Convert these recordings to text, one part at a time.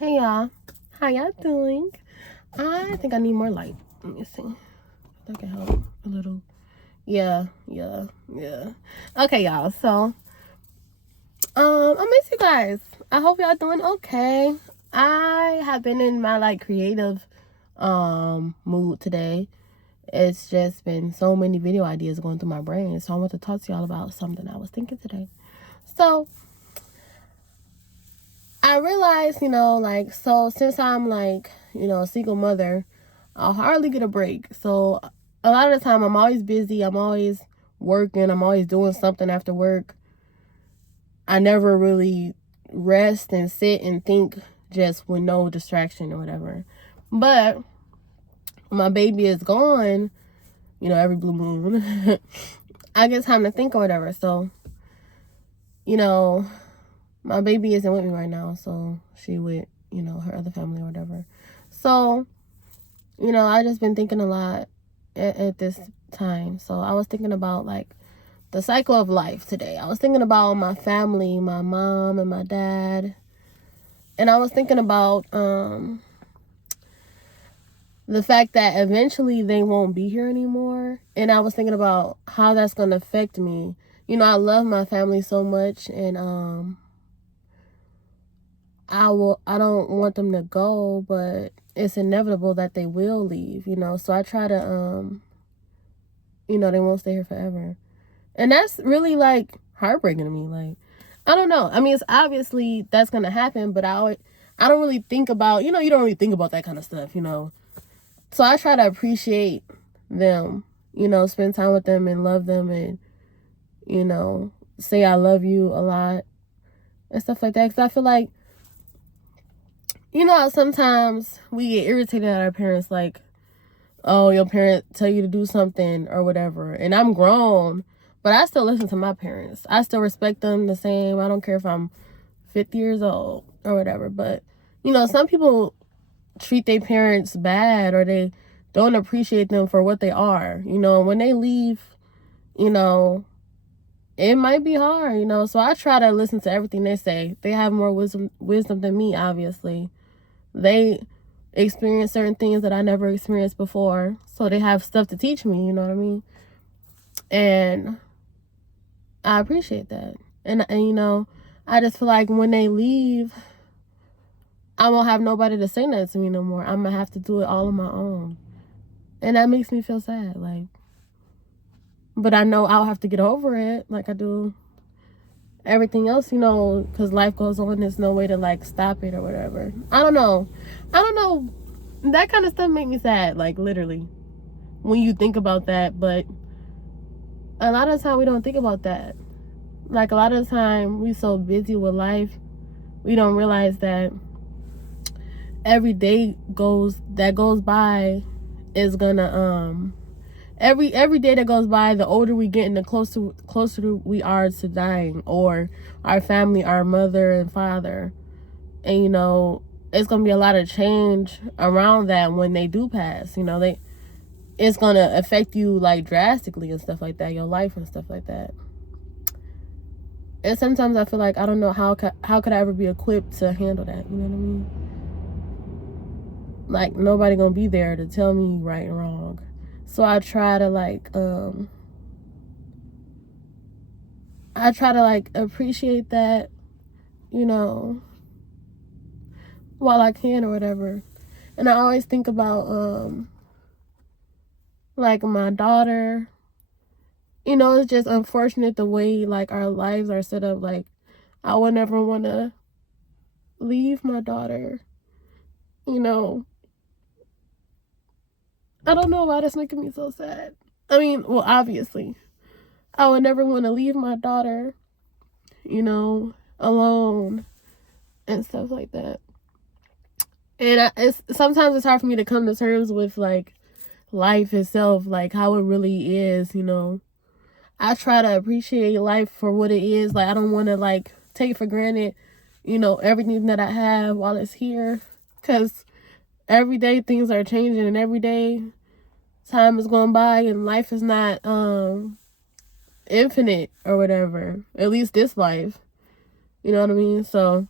Hey y'all, how y'all doing? I think I need more light. Let me see. That can help a little. Yeah. Okay, y'all. So, I miss you guys. I hope y'all doing okay. I have been in my creative mood today. It's just been so many video ideas going through my brain. So I want to talk to y'all about something I was thinking today. So I realized, so since I'm a single mother, I'll hardly get a break. So a lot of the time I'm always busy. I'm always working. I'm always doing something after work. I never really rest and sit and think just with no distraction or whatever. But when my baby is gone, every blue moon, I get time to think or whatever. So, my baby isn't with me right now. So she with, her other family or whatever. So, I just been thinking a lot at this time. So I was thinking about the cycle of life today. I was thinking about my family, my mom and my dad. And I was thinking about the fact that eventually they won't be here anymore. And I was thinking about how that's going to affect me. I love my family so much, and I don't want them to go, but it's inevitable that they will leave, So I try to they won't stay here forever. And that's really heartbreaking to me. I don't know. I mean, it's obviously that's gonna happen, but I don't really think about, you don't really think about that kind of stuff, So I try to appreciate them, spend time with them and love them, and say I love you a lot and stuff like that. Because I feel like, how sometimes we get irritated at our parents, oh, your parent tell you to do something or whatever, and I'm grown, but I still listen to my parents. I still respect them the same. I don't care if I'm 50 years old or whatever. But some people treat their parents bad, or they don't appreciate them for what they are. When they leave, it might be hard. So I try to listen to everything they say. They have more wisdom than me, obviously. They experience certain things that I never experienced before, so they have stuff to teach me, you know what I mean? And I appreciate that. And I just feel like when they leave, I won't have nobody to say that to me no more. I'm gonna have to do it all on my own, and that makes me feel sad. But I know I'll have to get over it, like I do everything else, because life goes on. There's no way to stop it or whatever. I don't know. That kind of stuff make me sad, literally, when you think about that. But a lot of the time we don't think about that. A lot of the time we so busy with life, we don't realize that every day goes by is gonna every day that goes by, the older we get and the closer we are to dying, or our family, our mother and father. And it's gonna be a lot of change around that when they do pass. It's gonna affect you drastically and stuff like that, your life and stuff like that. And sometimes I feel like I don't know how could I ever be equipped to handle that. You know what I mean? Nobody gonna be there to tell me right and wrong. So I try to appreciate that, while I can or whatever. And I always think about my daughter. It's just unfortunate the way our lives are set up. I would never want to leave my daughter. I don't know why that's making me so sad. I mean, well, obviously, I would never want to leave my daughter, alone and stuff like that. And sometimes it's hard for me to come to terms with life itself, how it really is. I try to appreciate life for what it is. I don't want to take for granted, everything that I have while it's here, because every day things are changing, and every day time is going by, and life is not infinite or whatever. At least this life, you know what I mean? So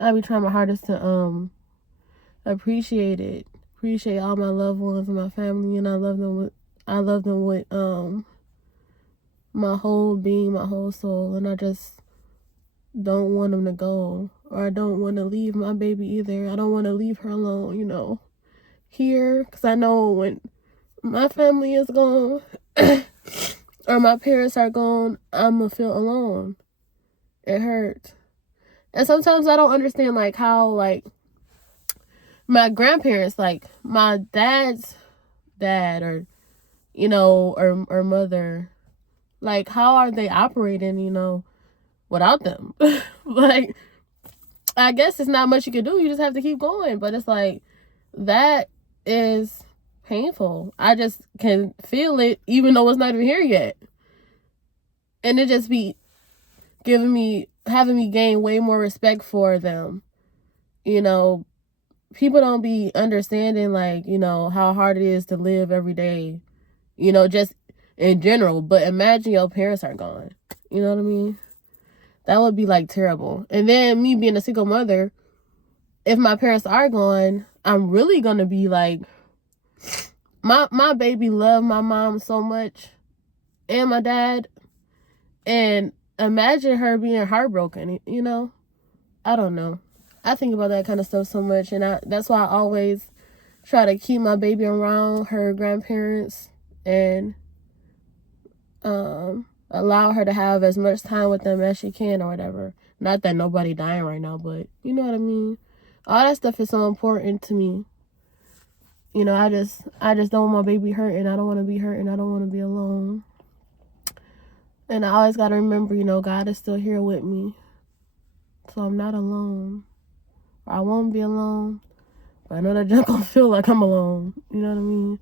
I be trying my hardest to appreciate it. Appreciate all my loved ones and my family, and I love them with my whole being, my whole soul, and I just don't want them to go, or I don't want to leave my baby either. I don't want to leave her alone, here, because I know when my family is gone or my parents are gone, I'm gonna feel alone. It hurts. And sometimes I don't understand like how like my grandparents, like my dad's dad or or mother, like how are they operating, without them? Like I guess it's not much you can do. You just have to keep going. But it's like that is painful. I just can feel it even though it's not even here yet. And it just be having me gain way more respect for them. People don't be understanding like, how hard it is to live every day, just in general. But imagine your parents are gone. You know what I mean? That would be like terrible. And then me being a single mother, if my parents are gone, I'm really gonna be like, my baby loved my mom so much and my dad, and imagine her being heartbroken. I don't know. I think about that kind of stuff so much, and that's why I always try to keep my baby around her grandparents and allow her to have as much time with them as she can or whatever. Not that nobody dying right now, but you know what I mean. All that stuff is so important to me. I just don't want my baby hurting. I don't want to be hurting. I don't want to be alone. And I always got to remember, God is still here with me. So I'm not alone. Or I won't be alone. But I know that just gonna feel like I'm alone. You know what I mean?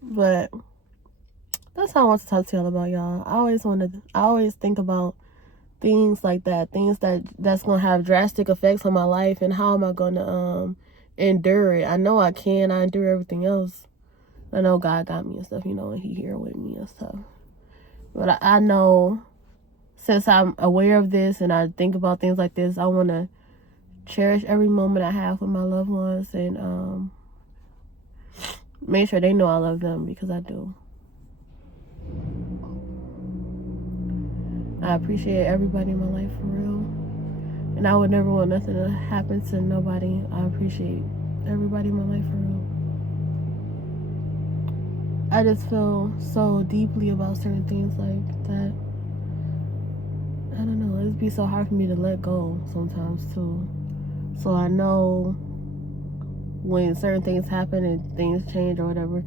But that's how I want to talk to y'all about, y'all. I always think about things like that. Things that's gonna have drastic effects on my life, and how am I gonna endure it. I know I can. I endure everything else. I know God got me and stuff, and He here with me and stuff. But I know, since I'm aware of this and I think about things like this, I want to cherish every moment I have with my loved ones, and make sure they know I love them, because I do. I appreciate everybody in my life for real. And I would never want nothing to happen to nobody. I appreciate everybody in my life for real. I just feel so deeply about certain things like that. I don't know. It'd be so hard for me to let go sometimes too. So I know when certain things happen and things change or whatever,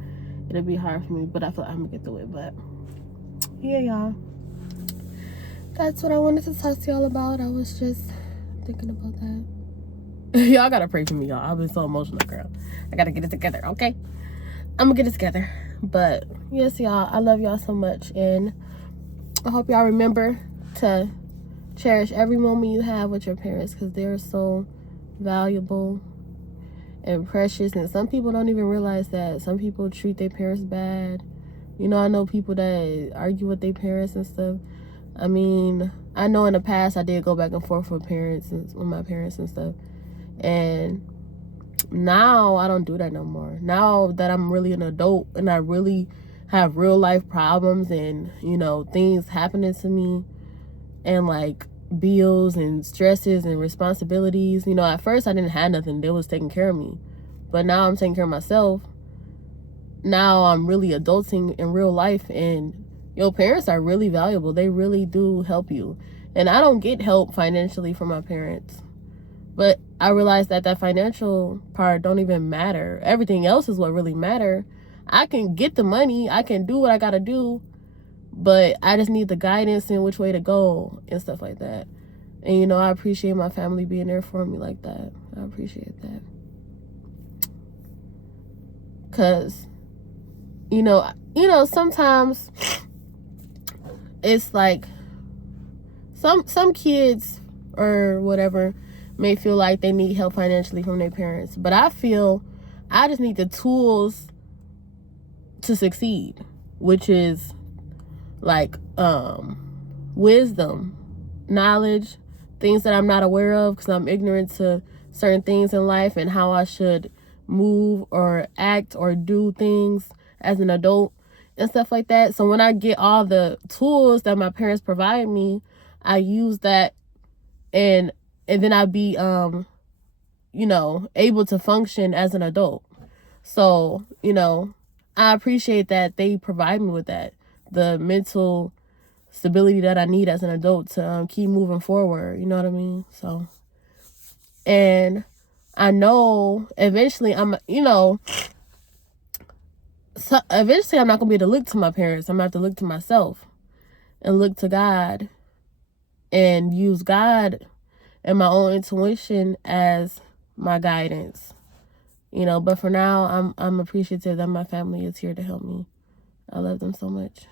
it'll be hard for me. But I feel like I'm gonna get through it. But yeah, y'all. That's what I wanted to talk to y'all about. I was just thinking about that. Y'all gotta pray for me, y'all. I've been so emotional, girl. I gotta get it together, okay? I'm gonna get it together. But yes, y'all, I love y'all so much, and I hope y'all remember to cherish every moment you have with your parents, because they're so valuable and precious. And some people don't even realize that. Some people treat their parents bad. I know people that argue with their parents and stuff. I mean, I know in the past I did go back and forth with my parents and stuff. And now I don't do that no more. Now that I'm really an adult and I really have real life problems and, things happening to me, and like bills and stresses and responsibilities. At first I didn't have nothing. They was taking care of me. But now I'm taking care of myself. Now I'm really adulting in real life, and your parents are really valuable. They really do help you. And I don't get help financially from my parents. But I realized that financial part don't even matter. Everything else is what really matter. I can get the money. I can do what I got to do. But I just need the guidance in which way to go and stuff like that. And, I appreciate my family being there for me like that. I appreciate that. Because, sometimes it's like some kids or whatever may feel like they need help financially from their parents. But I feel I just need the tools to succeed, which is like wisdom, knowledge, things that I'm not aware of because I'm ignorant to certain things in life and how I should move or act or do things as an adult and stuff like that. So when I get all the tools that my parents provide me, I use that, and then I be able to function as an adult. So, I appreciate that they provide me with that, the mental stability that I need as an adult to keep moving forward. You know what I mean? So, and I know eventually eventually I'm not going to be able to look to my parents. I'm going to have to look to myself and look to God and use God and my own intuition as my guidance. But for now, I'm appreciative that my family is here to help me. I love them so much.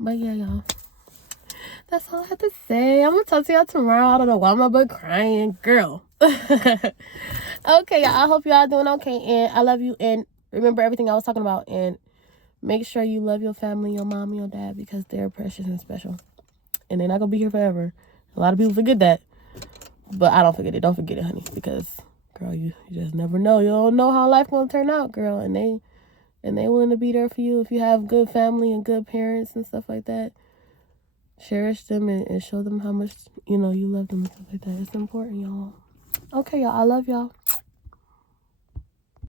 But yeah, y'all. That's all I have to say. I'm going to talk to y'all tomorrow. I don't know why I'm about crying. Girl. Okay, y'all. I hope y'all doing okay. And I love you. And remember everything I was talking about. And make sure you love your family, your mom, and your dad, because they're precious and special. And they're not going to be here forever. A lot of people forget that. But I don't forget it. Don't forget it, honey. Because, girl, you just never know. You don't know how life going to turn out, girl. And they willing to be there for you if you have good family and good parents and stuff like that. Cherish them and show them how much, you love them and stuff like that. It's important, y'all. Okay, y'all. I love y'all.